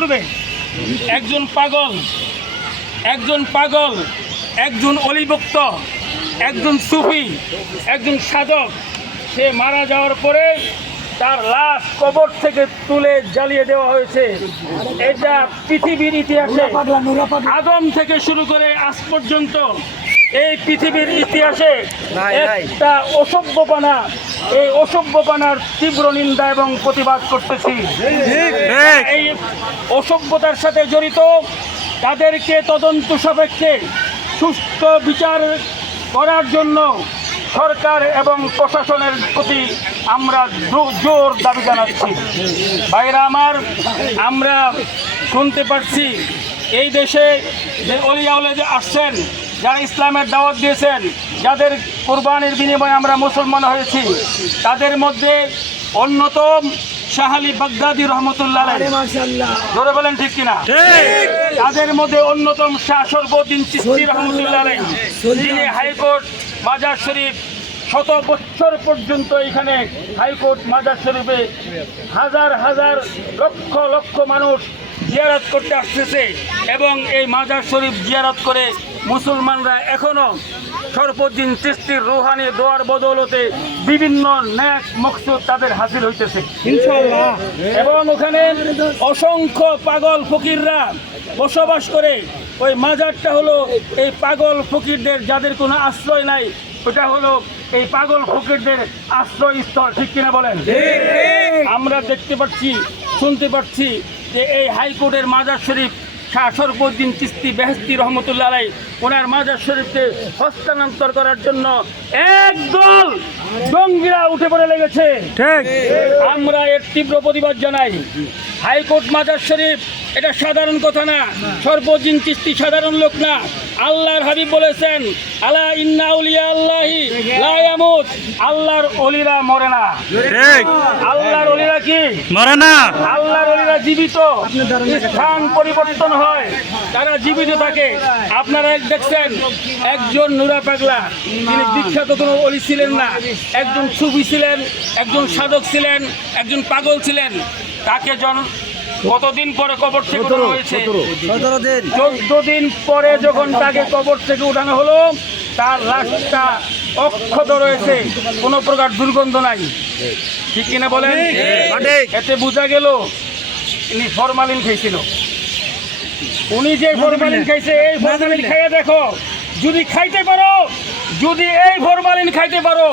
করবে? একজন পাগল একজন পাগল একজন অলিভক্ত একজন সুফি একজন সাধক সে মারা যাওয়ার পরে তার লাশ কবর থেকে তুলে জ্বালিয়ে দেওয়া হয়েছে। এটা পৃথিবীর ইতিহাসে আদম থেকে শুরু করে আজ পর্যন্ত এই পৃথিবীর ইতিহাসে একটা অসভ্যপনা এই অসভ্যপনার তীব্র নিন্দা এবং প্রতিবাদ করতেছি। এই অসভ্যতার সাথে জড়িত তাদেরকে তদন্ত সাপেক্ষে সুস্থ বিচার করার জন্য সরকার এবং প্রশাসনের প্রতি আমরা জোর দাবি জানাচ্ছি। ভাইরা আমার আমরা শুনতে পারছি এই দেশে যে অলিয়াউলে যে আসছেন যারা ইসলামের দাওয়াত দিয়েছেন যাদের কোরবানির বিনিময়ে আমরা মুসলমান হয়েছি তাদের মধ্যে অন্যতম শাহালি বাগদাদি রহমতুল্লাহ। জোরে বলেন ঠিক কিনা? তাদের মধ্যে অন্যতম শাহ সর্বদিন চিস্তি রহমতুল্লাহ যিনি হাইকোর্ট মাজার শরীফ শত বছর পর্যন্ত এখানে হাইকোর্ট মাজার শরীফে হাজার হাজার লক্ষ লক্ষ মানুষ জিয়ারত করতে আসতেছে এবং এই মাজার শরীফ জিয়ারত করে মুসলমানরা এখনও সর্বদিন চিস্তির রুহানি দোয়ার বদৌলতে বিভিন্ন ন্যাক মকসুদ তাদের হাসিল হইতেছে। এবং ওখানে অসংখ্য পাগল ফকিররা বসবাস করে। ওই মাজারটা হলো এই পাগল ফকিরদের যাদের কোনো আশ্রয় নাই ওটা হলো এই পাগল ফকিরদের আশ্রয়স্থল ঠিক কিনা বলেন? আমরা দেখতে পাচ্ছি শুনতে পাচ্ছি যে এই হাইকোর্টের মাজার শরীফ শাহ সরফুদ্দিন চিস্তি বেহস্তি রহমতুল্লাহ আলাই ওনার মাজার শরীফকে হস্তান্তর করার জন্য একদল জঙ্গিরা উঠে পড়ে লেগেছে। আমরা এর তীব্র প্রতিবাদ জানাই। হাইকোর্ট মাজার শরীফ এটা সাধারণ কথা না। সর্বজিন চিস্তি সাধারণ লোক না। আল্লাহর হাবিব বলেছেন আলা ইন্না উলিয়া আল্লাহি লা ইয়ামুত। আল্লাহর অলিরা মরে না। ঠিক। আল্লাহর অলিরা কি? মরে না। আল্লাহর অলিরা জীবিত। স্থান পরিবর্তন হয়। তারা জীবিত থাকে। আপনারা এক দেখছেন একজন নুরা পাগলা তিনি বিখ্যাত কোনো অলি ছিলেন না। একজন সুফি ছিলেন একজন সাধক ছিলেন একজন পাগল ছিলেন। তাকে জন কতদিন পরে কবর থেকে উঠানো হয়েছে? চোদ্দ দিন। পরে যখন তাকে কবর থেকে উঠানো হলো তার লাশটা অক্ষত রয়েছে কোনো প্রকার দুর্গন্ধ নাই। ঠিক কিনা বলেন? এতে বোঝা গেল উনি ফরমালিন খেয়েছিল উনি যে ফরমালিন খাইছে এই ফরমালিন খাইয়ে দেখো যদি খাইতে পারো যদি এই ফরমালিন খাইতে পারো